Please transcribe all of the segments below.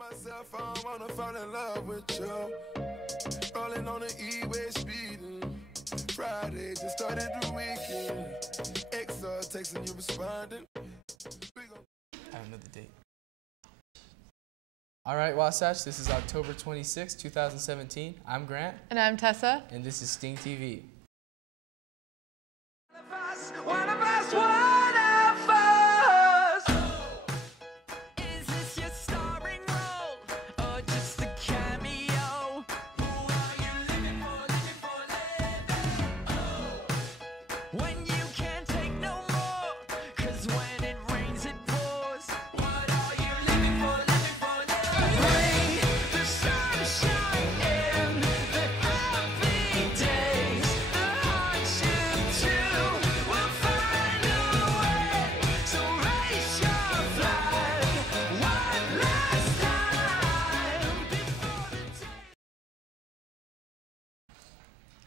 Myself, I don't wanna fall in love with you. Rolling on the E-way speeding. Friday just started the weekend. XR texting you responding. I have another date. All right, Wasatch, this is October 26, 2017. I'm Grant. And I'm Tessa. And this is Sting TV. One of us. Is this your starring role or just a cameo? Who are you living for, when you can't take no more, 'cause when it rains it pours. What are you living for, Bring the sunshine in the happy days, the hardship too. We'll find a way, so raise your flag one last time before the day.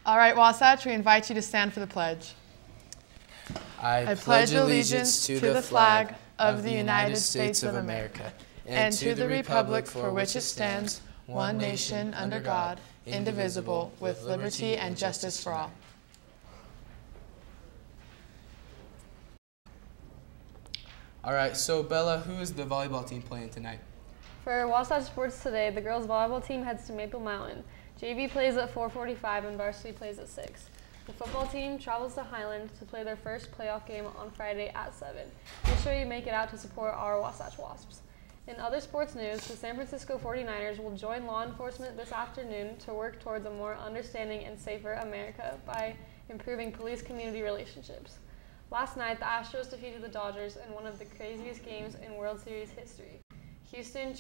All right, Wasatch, we invite you to stand for the pledge. I pledge allegiance to the flag of the United States of America and to the republic for which it stands, one nation under God, indivisible, with liberty and justice for all. All right, so Bella, who is the volleyball team playing tonight? For Wasatch Sports today, the girls volleyball team heads to Maple Mountain. JV plays at 4:45 and varsity plays at 6. The football team travels to Highland to play their first playoff game on Friday at 7. Make sure you make it out to support our Wasatch Wasps. In other sports news, the San Francisco 49ers will join law enforcement this afternoon to work towards a more understanding and safer America by improving police-community relationships. Last night, the Astros defeated the Dodgers in one of the craziest games in World Series history. Houston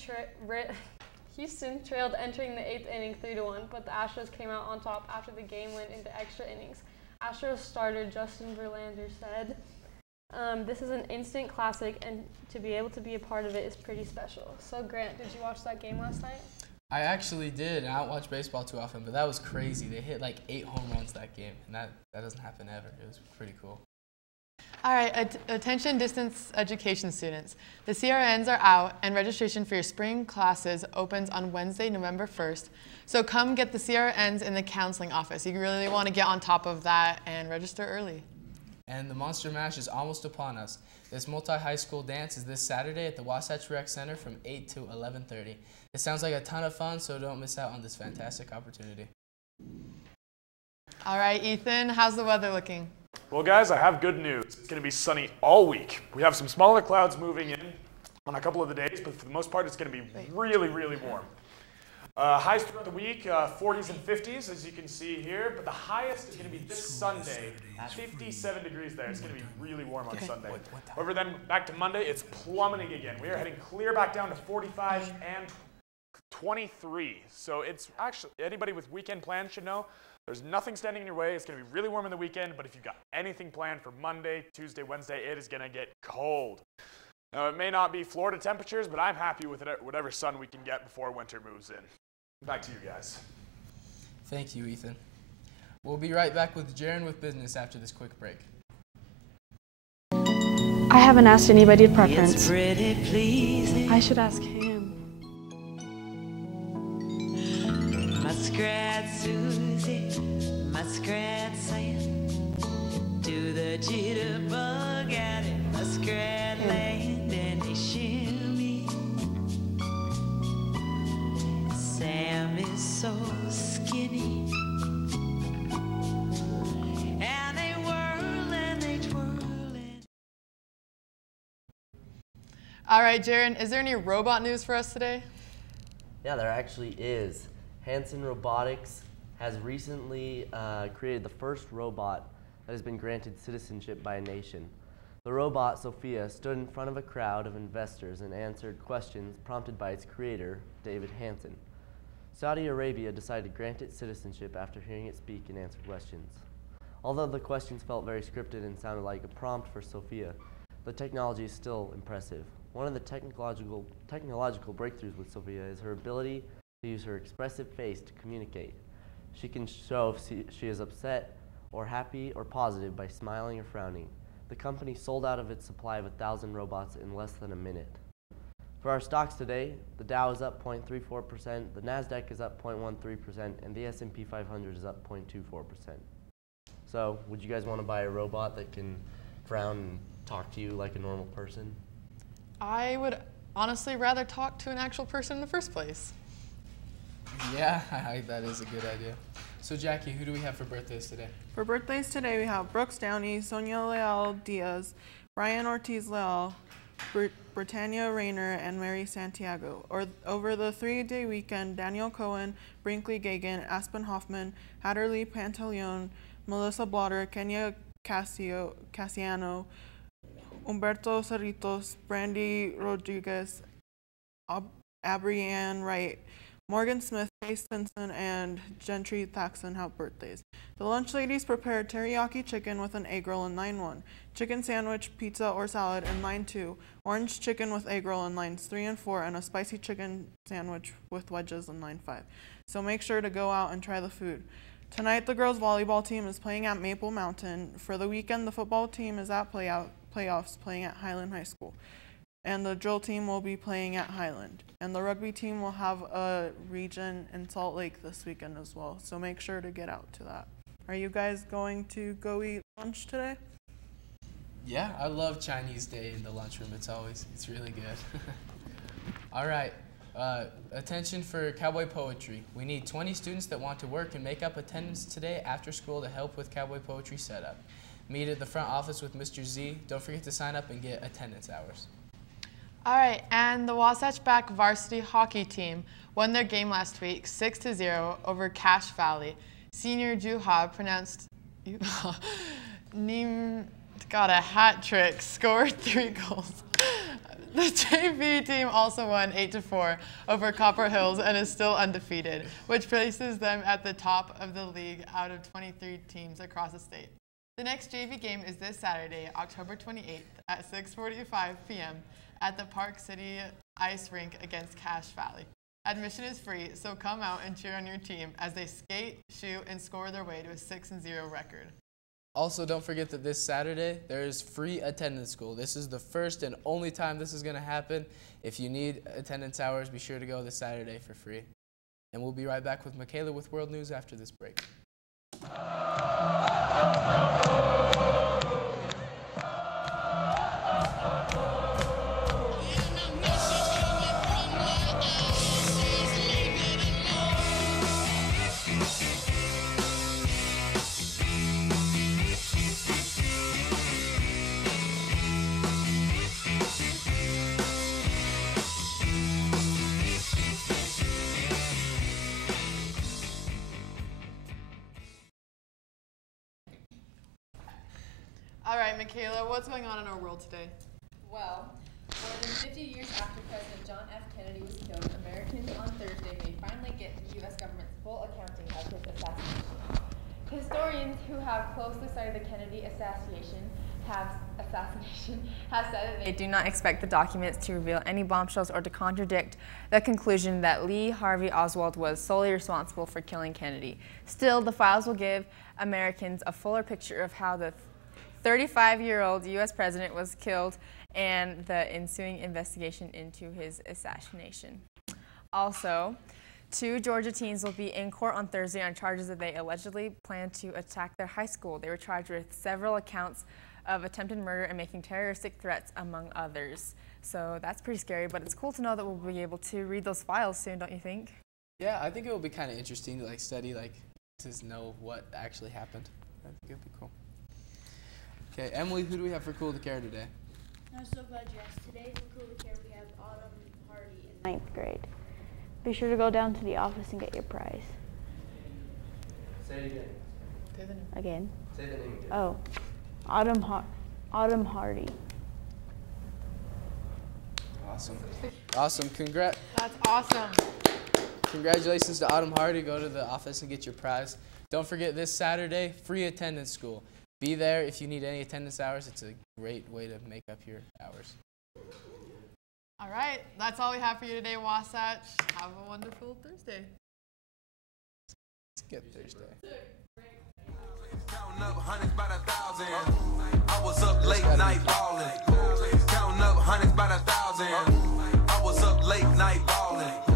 trailed entering the 8th inning 3-1, but the Astros came out on top after the game went into extra innings. Astros starter Justin Verlander said, "This is an instant classic, and to be able to be a part of it is pretty special." So Grant, did you watch that game last night? I actually did, and I don't watch baseball too often, but that was crazy. They hit like 8 home runs that game, and that doesn't happen ever. It was pretty cool. All right, attention distance education students. The CRNs are out and registration for your spring classes opens on Wednesday, November 1st. So come get the CRNs in the counseling office. You really want to get on top of that and register early. And the Monster Mash is almost upon us. This multi-high school dance is this Saturday at the Wasatch Rec Center from 8 to 11:30. It sounds like a ton of fun, so don't miss out on this fantastic opportunity. All right, Ethan, how's the weather looking? Well, guys, I have good news. It's going to be sunny all week. We have some smaller clouds moving in on a couple of the days, but for the most part, it's going to be really, really warm. Highs throughout the week, 40s and 50s, as you can see here, but the highest is going to be this Sunday, 57 degrees there. It's going to be really warm on Sunday. However, then back to Monday, it's plummeting again. We are heading clear back down to 45 and 23. So it's actually, anybody with weekend plans should know, there's nothing standing in your way. It's going to be really warm in the weekend, but if you've got anything planned for Monday, Tuesday, Wednesday, it is going to get cold. Now, it may not be Florida temperatures, but I'm happy with it, whatever sun we can get before winter moves in. Back to you guys. Thank you, Ethan. We'll be right back with Jaron with business after this quick break. I haven't asked anybody to preference. It's pretty pleasing. I should ask him. Muskrat Susie, Muskrat Sam, do the jitterbug out in Muskrat Land, and they shimmy. Sam is so skinny, and they whirl and they twirl. All right, Jaron, is there any robot news for us today? Yeah, there actually is. Hanson Robotics has recently created the first robot that has been granted citizenship by a nation. The robot, Sophia, stood in front of a crowd of investors and answered questions prompted by its creator, David Hanson. Saudi Arabia decided to grant it citizenship after hearing it speak and answer questions. Although the questions felt very scripted and sounded like a prompt for Sophia, the technology is still impressive. One of the technological breakthroughs with Sophia is her ability to use her expressive face to communicate. She can show if she is upset or happy or positive by smiling or frowning. The company sold out of its supply of 1,000 robots in less than a minute. For our stocks today, the Dow is up 0.34%, the NASDAQ is up 0.13%, and the S&P 500 is up 0.24%. So, would you guys want to buy a robot that can frown and talk to you like a normal person? I would honestly rather talk to an actual person in the first place. Yeah, that is a good idea. So Jackie, who do we have for birthdays today? For birthdays today, we have Brooks Downey, Sonia Leal Diaz, Brian Ortiz Leal, Britannia Rayner, and Mary Santiago. Over the 3-day weekend, Daniel Cohen, Brinkley Gagan, Aspen Hoffman, Hatterley Pantaleon, Melissa Blotter, Kenya Casiano, Humberto Cerritos, Brandy Rodriguez, Abrianne Wright, Morgan Smith, Faye Stinson, and Gentry Thaxton have birthdays. The lunch ladies prepared teriyaki chicken with an egg roll in line 1, chicken sandwich, pizza, or salad in line 2, orange chicken with egg roll in lines 3 and 4, and a spicy chicken sandwich with wedges in line 5. So make sure to go out and try the food. Tonight, the girls' volleyball team is playing at Maple Mountain. For the weekend, the football team is at playoffs playing at Highland High School. And the drill team will be playing at Highland. And the rugby team will have a region in Salt Lake this weekend as well. So make sure to get out to that. Are you guys going to go eat lunch today? Yeah, I love Chinese Day in the lunchroom. It's really good. All right, attention for cowboy poetry. We need 20 students that want to work and make up attendance today after school to help with cowboy poetry setup. Meet at the front office with Mr. Z. Don't forget to sign up and get attendance hours. All right, and the Wasatch back varsity hockey team won their game last week 6-0 over Cache Valley. Senior Juha pronounced got a hat trick, scored 3 goals. The JV team also won 8-4 over Copper Hills and is still undefeated, which places them at the top of the league out of 23 teams across the state. The next JV game is this Saturday, October 28th at 6:45 p.m. at the Park City Ice Rink against Cache Valley. Admission is free, so come out and cheer on your team as they skate, shoot, and score their way to a 6-0 record. Also, don't forget that this Saturday, there is free attendance school. This is the first and only time this is going to happen. If you need attendance hours, be sure to go this Saturday for free. And we'll be right back with Michaela with World News after this break. All right, Michaela, what's going on in our world today? Well, more than 50 years after President John F. Kennedy was killed, Americans on Thursday may finally get the U.S. government's full accounting of his assassination. Historians who have closely studied the Kennedy assassination have said that they do not expect the documents to reveal any bombshells or to contradict the conclusion that Lee Harvey Oswald was solely responsible for killing Kennedy. Still, the files will give Americans a fuller picture of how the 35-year-old U.S. president was killed and the ensuing investigation into his assassination. Also, 2 Georgia teens will be in court on Thursday on charges that they allegedly planned to attack their high school. They were charged with several accounts of attempted murder and making terroristic threats, among others. So that's pretty scary, but it's cool to know that we'll be able to read those files soon, don't you think? Yeah, I think it will be kind of interesting to study, to know what actually happened. I think it'll be cool. Okay, Emily, who do we have for Cool to Care today? I'm so glad you asked. Today for Cool to Care we have Autumn Hardy in 9th grade. Be sure to go down to the office and get your prize. Say it again. Say the name. Again? Say the name again. Oh, Autumn Hardy. Awesome. Awesome. That's awesome. Congratulations to Autumn Hardy. Go to the office and get your prize. Don't forget this Saturday, free attendance school. Be there if you need any attendance hours. It's a great way to make up your hours. All right, that's all we have for you today, Wasatch. Have a wonderful Thursday. It's a good Thursday. Counting up hundreds by the thousand. I was up late night balling. Counting up hundreds by the thousand. I was was up late night ballin'.